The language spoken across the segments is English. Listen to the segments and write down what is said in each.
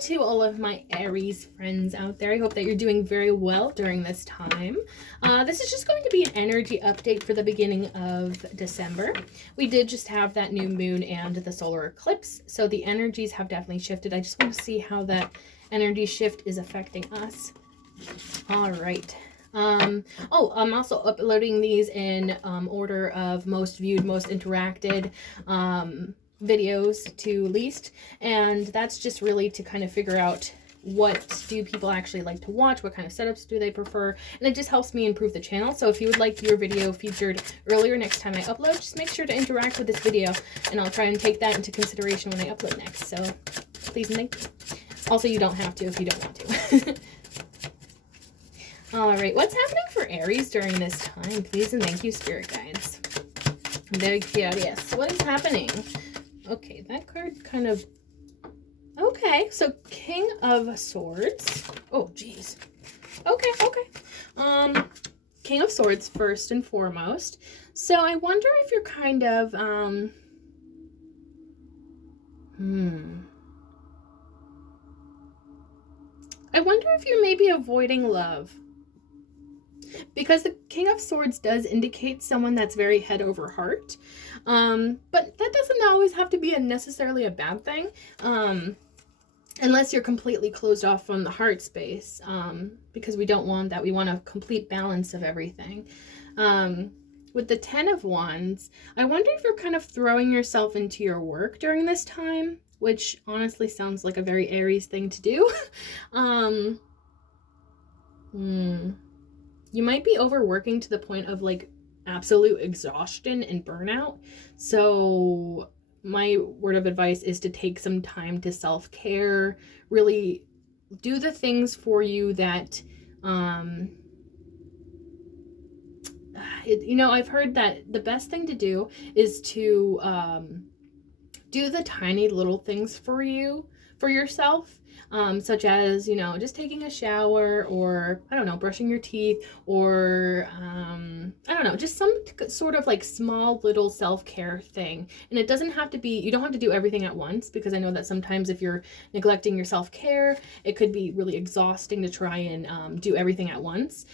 to all of my Aries friends out there. I hope that you're doing very well during this time. This is just going to be an energy update for the beginning of December. We did just have that new moon and the solar eclipse, so the energies have definitely shifted. I just want to see how that energy shift is affecting us. All right. I'm also uploading these in order of most viewed, most interacted videos to least, and that's just really to kind of figure out what do people actually like to watch, what kind of setups do they prefer, and it just helps me improve the channel. So if you would like your video featured earlier next time I upload, just make sure to interact with this video, and I'll try and take that into consideration when I upload next. So please and thank you. Also, you don't have to if you don't want to. All right, what's happening for Aries during this time? Please and thank you, spirit guides. I'm very curious. What is happening? Okay, that card kind of... Okay, so King of Swords. Oh, geez. Okay. King of Swords first and foremost. So I wonder if you're kind of, I wonder if you're maybe avoiding love. Because the King of Swords does indicate someone that's very head over heart. But that doesn't always have to be necessarily a bad thing. Unless you're completely closed off from the heart space. Because we don't want that. We want a complete balance of everything. With the 10 of Wands, I wonder if you're kind of throwing yourself into your work during this time. Which honestly sounds like a very Aries thing to do. You might be overworking to the point of like absolute exhaustion and burnout. So my word of advice is to take some time to self-care, really do the things for you that, I've heard that the best thing to do is to do the tiny little things for yourself. Such as, just taking a shower, or, I don't know, brushing your teeth, or, I don't know, just some sort of like small little self-care thing. And it doesn't have to be, you don't have to do everything at once, because I know that sometimes if you're neglecting your self-care, it could be really exhausting to try and do everything at once.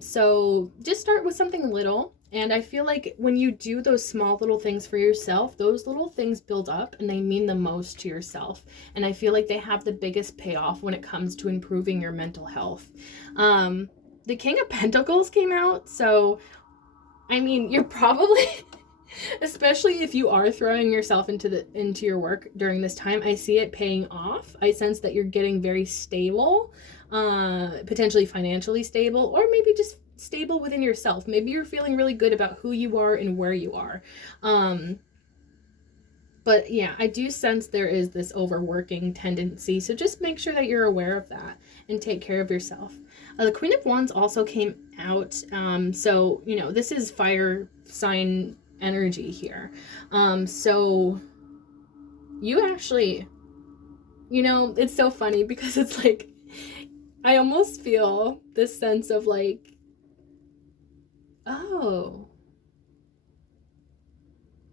So just start with something little. And I feel like when you do those small little things for yourself, those little things build up and they mean the most to yourself. And I feel like they have the biggest payoff when it comes to improving your mental health. The King of Pentacles came out. So, I mean, you're probably, especially if you are throwing yourself into your work during this time, I see it paying off. I sense that you're getting very stable, potentially financially stable, or maybe just stable within yourself. Maybe you're feeling really good about who you are and where you are. But yeah, I do sense there is this overworking tendency. So just make sure that you're aware of that and take care of yourself. The Queen of Wands also came out. So, this is fire sign energy here. So you actually, it's so funny because it's like, I almost feel this sense of like, oh,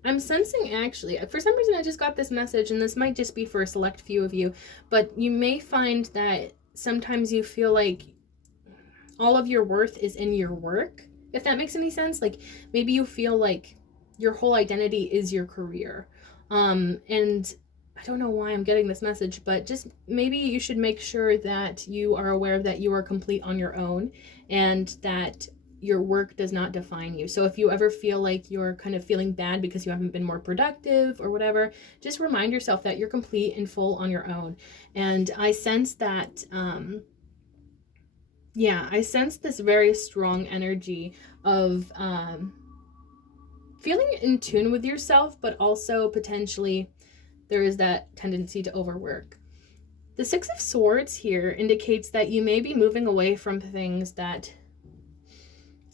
I'm sensing actually, for some reason I just got this message, and this might just be for a select few of you, but you may find that sometimes you feel like all of your worth is in your work, if that makes any sense. Like maybe you feel like your whole identity is your career. And I don't know why I'm getting this message, but just maybe you should make sure that you are aware that you are complete on your own, and that your work does not define you. So if you ever feel like you're kind of feeling bad because you haven't been more productive or whatever, just remind yourself that you're complete and full on your own. And I sense that, I sense this very strong energy of feeling in tune with yourself, but also potentially there is that tendency to overwork. The Six of Swords here indicates that you may be moving away from things that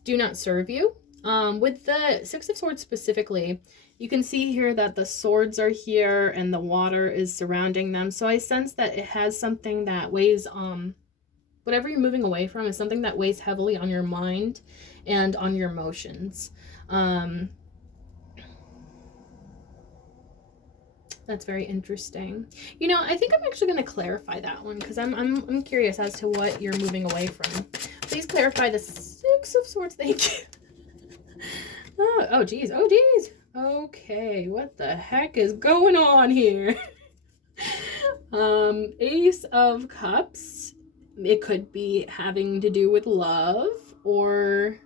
do not serve you. With the Six of Swords specifically, you can see here that the swords are here and the water is surrounding them. So I sense that it has something that weighs, whatever you're moving away from is something that weighs heavily on your mind and on your emotions. That's very interesting. You know, I think I'm actually going to clarify that one because I'm curious as to what you're moving away from. Please clarify the Six of Swords. Thank you. Oh, geez. Oh, geez. Okay, what the heck is going on here? Ace of Cups. It could be having to do with love, or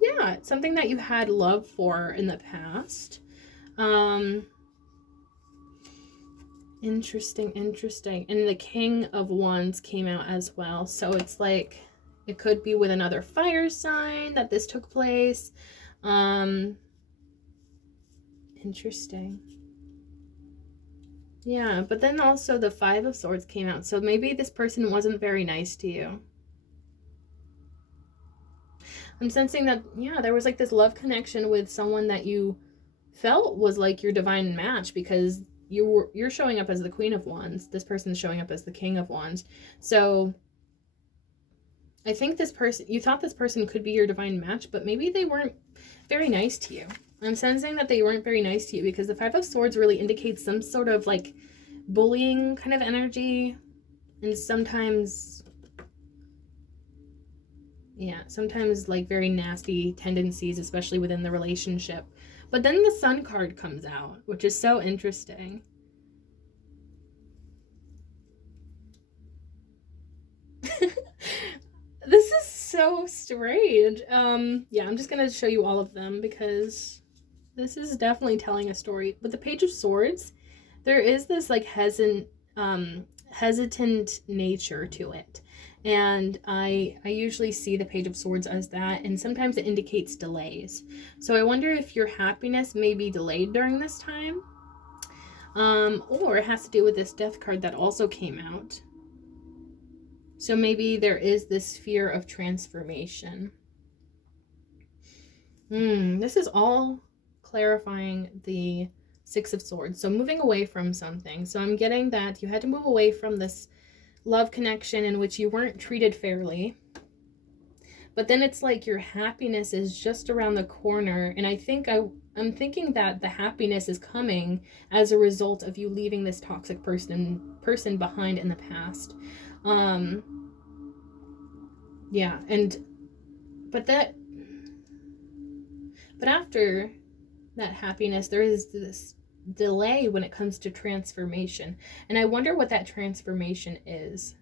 yeah, something that you had love for in the past. Interesting. And the King of Wands came out as well. So it's like, it could be with another fire sign that this took place. Interesting. Yeah, but then also the Five of Swords came out. So maybe this person wasn't very nice to you. I'm sensing that, yeah, there was like this love connection with someone that you felt was like your divine match, because you're showing up as the Queen of Wands. This person's showing up as the King of Wands. So I think this person, you thought this person could be your divine match, but maybe they weren't very nice to you. I'm sensing that they weren't very nice to you because the Five of Swords really indicates some sort of like bullying kind of energy. And sometimes, yeah, sometimes like very nasty tendencies, especially within the relationship. But then the Sun card comes out, which is so interesting. This is so strange. Yeah, I'm just gonna show you all of them because this is definitely telling a story. With the Page of Swords, there is this like hesitant nature to it. And I usually see the Page of Swords as that, and sometimes it indicates delays. So I wonder if your happiness may be delayed during this time. Or it has to do with this Death card that also came out. So maybe there is this fear of transformation. This is all clarifying the Six of Swords. So moving away from something. So I'm getting that you had to move away from this love connection in which you weren't treated fairly. But then it's like your happiness is just around the corner. And I think I'm thinking that the happiness is coming as a result of you leaving this toxic person behind in the past. Yeah, but after that happiness, there is this delay when it comes to transformation. And I wonder what that transformation is.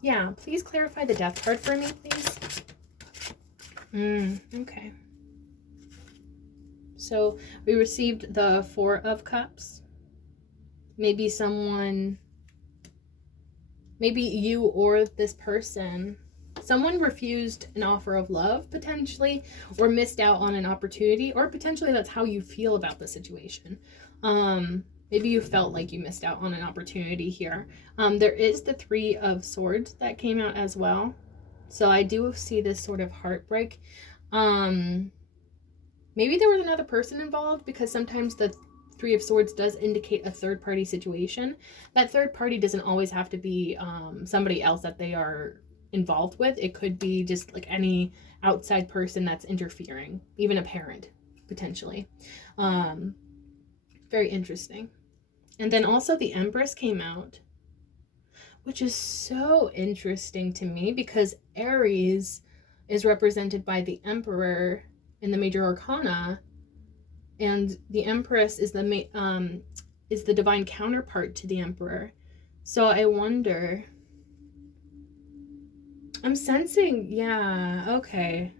Yeah, please clarify the Death card for me, please. Okay. So we received the Four of Cups. Maybe you or this person, someone refused an offer of love potentially, or missed out on an opportunity, or potentially that's how you feel about the situation. Maybe you felt like you missed out on an opportunity here. There is the Three of Swords that came out as well. So I do see this sort of heartbreak. Maybe there was another person involved, because sometimes the Three of Swords does indicate a third-party situation. That third party doesn't always have to be somebody else that they are involved with. It could be just like any outside person that's interfering, even a parent, potentially. Very interesting. And then also the Empress came out, which is so interesting to me because Aries is represented by the Emperor in the Major Arcana, and the Empress is the divine counterpart to the Emperor. So I wonder, I'm sensing, yeah, okay.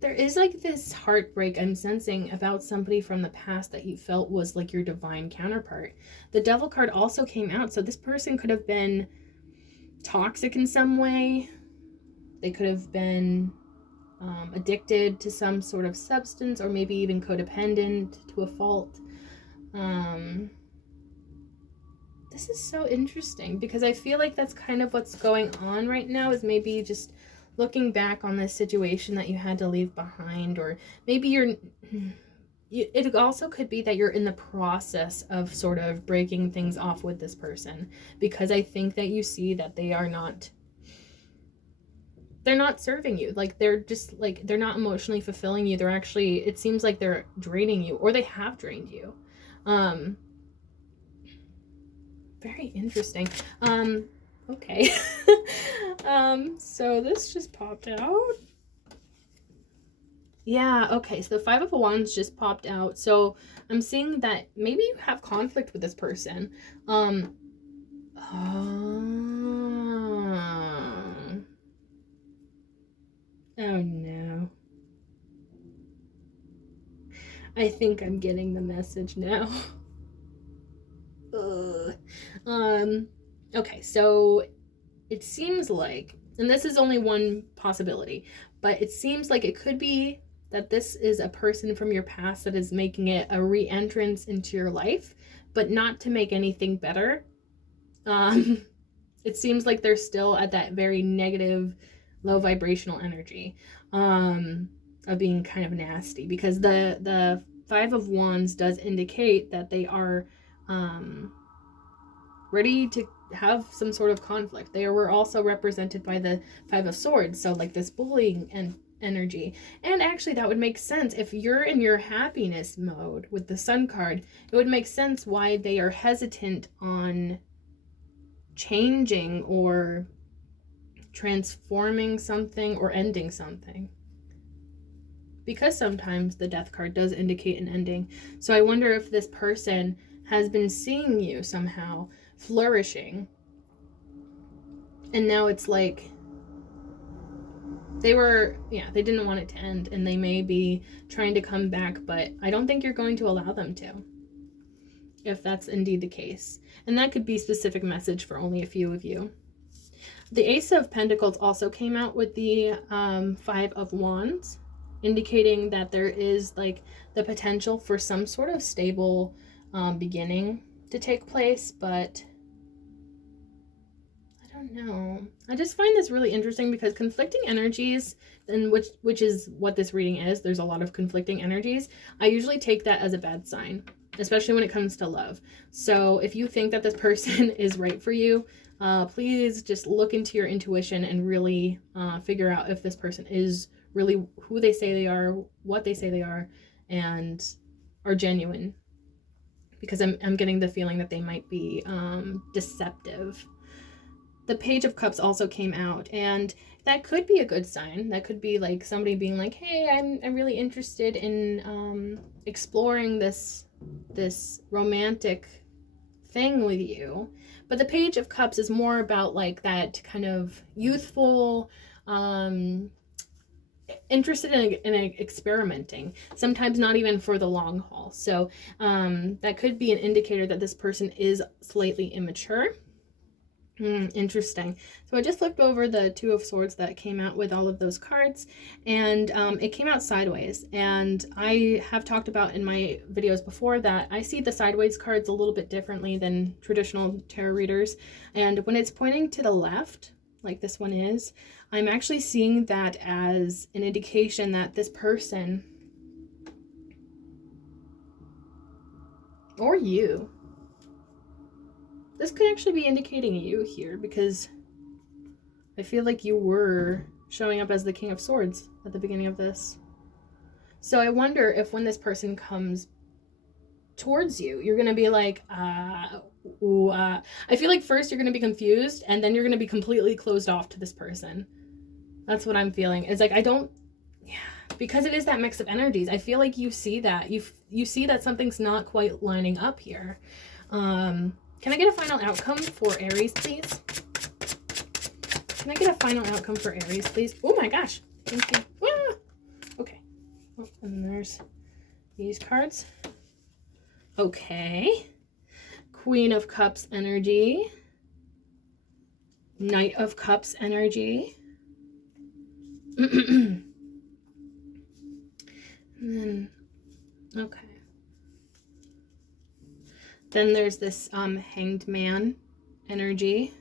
There is like this heartbreak I'm sensing about somebody from the past that you felt was like your divine counterpart. The Devil card also came out, so this person could have been toxic in some way. They could have been addicted to some sort of substance, or maybe even codependent to a fault. This is so interesting because I feel like that's kind of what's going on right now, is maybe just looking back on this situation that you had to leave behind, or maybe it also could be that you're in the process of sort of breaking things off with this person, because I think that you see that they are not they're not serving you. Like, they're just like, they're not emotionally fulfilling you. They're actually, it seems like they're draining you, or they have drained you. Very interesting. Okay. So this just popped out. Yeah, okay, so the Five of Wands just popped out. So I'm seeing that maybe you have conflict with this person. Oh no. I think I'm getting the message now. Okay, so it seems like, and this is only one possibility, but it seems like it could be that this is a person from your past that is making it a re-entrance into your life, but not to make anything better. It seems like they're still at that very negative, low vibrational energy, of being kind of nasty, because the Five of Wands does indicate that they are ready to have some sort of conflict. They were also represented by the Five of Swords, so like this bullying and energy. And actually that would make sense if you're in your happiness mode with the Sun card. It would make sense why they are hesitant on changing or transforming something or ending something, because sometimes the Death card does indicate an ending. So I wonder if this person has been seeing you somehow flourishing, and now it's like they didn't want it to end, and they may be trying to come back, but I don't think you're going to allow them to, if that's indeed the case. And that could be specific message for only a few of you. The Ace of Pentacles also came out with the Five of Wands, indicating that there is like the potential for some sort of stable beginning to take place, but I don't know. I just find this really interesting because conflicting energies, and which is what this reading is, there's a lot of conflicting energies. I usually take that as a bad sign, especially when it comes to love. So if you think that this person is right for you, please just look into your intuition and really figure out if this person is really who they say they are, what they say they are, and are genuine. Because I'm getting the feeling that they might be deceptive. The Page of Cups also came out, and that could be a good sign. That could be like somebody being like, hey, I'm really interested in exploring this romantic thing with you. But the Page of Cups is more about like that kind of youthful, interested in experimenting, sometimes not even for the long haul. So that could be an indicator that this person is slightly immature. Interesting. So I just flipped over the Two of Swords that came out with all of those cards, and it came out sideways. And I have talked about in my videos before that I see the sideways cards a little bit differently than traditional tarot readers. And when it's pointing to the left, like this one is, I'm actually seeing that as an indication that this person, or you, this could actually be indicating you here, because I feel like you were showing up as the King of Swords at the beginning of this. So I wonder if when this person comes towards you, you're going to be like, I feel like first you're going to be confused, and then you're going to be completely closed off to this person. That's what I'm feeling. It's like, because it is that mix of energies. I feel like you see that. You see that something's not quite lining up here. Can I get a final outcome for Aries, please? Can I get a final outcome for Aries, please? Oh my gosh. Thank you. Ah! Okay. Oh, and there's these cards. Okay. Queen of Cups energy. Knight of Cups energy. And then, okay. Then there's this Hanged Man energy.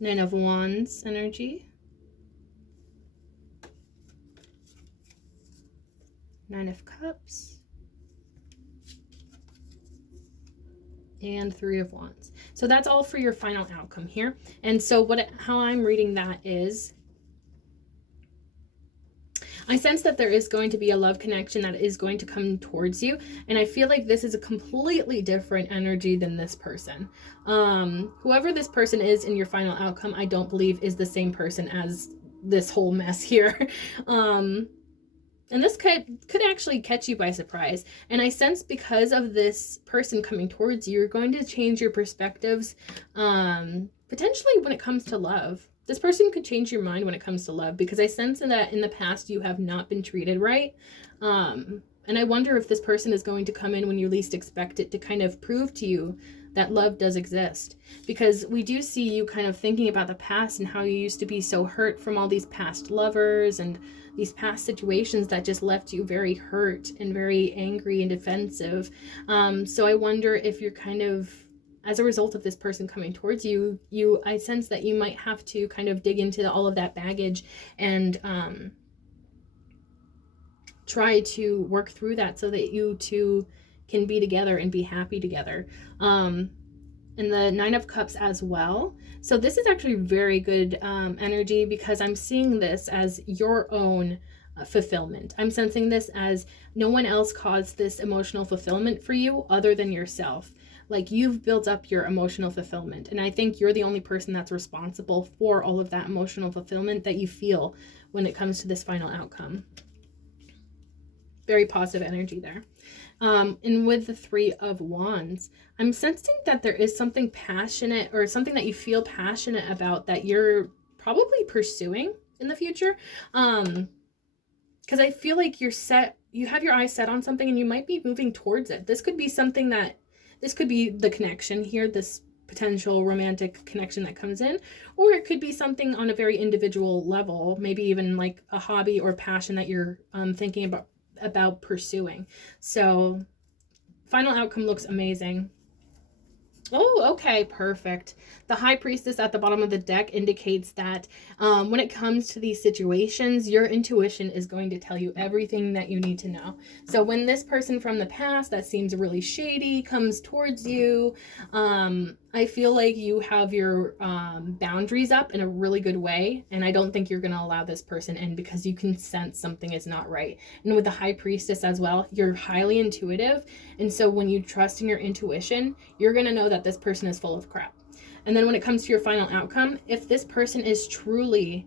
Nine of Wands energy. Nine of Cups. And Three of Wands. So that's all for your final outcome here. And so how I'm reading that is, I sense that there is going to be a love connection that is going to come towards you. And I feel like this is a completely different energy than this person. Whoever this person is in your final outcome, I don't believe is the same person as this whole mess here. And this could actually catch you by surprise. And I sense because of this person coming towards you, you're going to change your perspectives, potentially when it comes to love. This person could change your mind when it comes to love, because I sense that in the past you have not been treated right. And I wonder if this person is going to come in when you least expect it to kind of prove to you that love does exist. Because we do see you kind of thinking about the past and how you used to be so hurt from all these past lovers and these past situations that just left you very hurt and very angry and defensive. So I wonder if you're kind of, as a result of this person coming towards you, I sense that you might have to kind of dig into all of that baggage and try to work through that so that you two can be together and be happy together. And the Nine of Cups as well. So this is actually very good energy, because I'm seeing this as your own fulfillment. I'm sensing this as no one else caused this emotional fulfillment for you other than yourself. Like, you've built up your emotional fulfillment. And I think you're the only person that's responsible for all of that emotional fulfillment that you feel when it comes to this final outcome. Very positive energy there. And with the Three of Wands, I'm sensing that there is something passionate, or something that you feel passionate about, that you're probably pursuing in the future. Because I feel like you have your eyes set on something and you might be moving towards it. This could be something that, this could be the connection here, this potential romantic connection that comes in, or it could be something on a very individual level, maybe even like a hobby or passion that you're thinking about pursuing. So final outcome looks amazing. Oh, okay, perfect. The High Priestess at the bottom of the deck indicates that when it comes to these situations, your intuition is going to tell you everything that you need to know. So when this person from the past that seems really shady comes towards you, I feel like you have your boundaries up in a really good way, and I don't think you're going to allow this person in because you can sense something is not right. And with the High Priestess as well, you're highly intuitive, and so when you trust in your intuition, you're going to know that this person is full of crap. And then when it comes to your final outcome, if this person is truly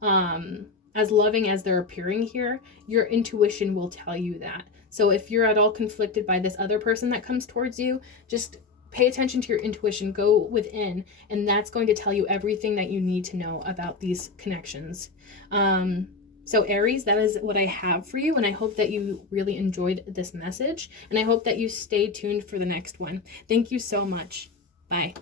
as loving as they're appearing here, your intuition will tell you that. So if you're at all conflicted by this other person that comes towards you, just pay attention to your intuition, go within, and that's going to tell you everything that you need to know about these connections. So Aries, that is what I have for you, and I hope that you really enjoyed this message, and I hope that you stay tuned for the next one. Thank you so much. Bye.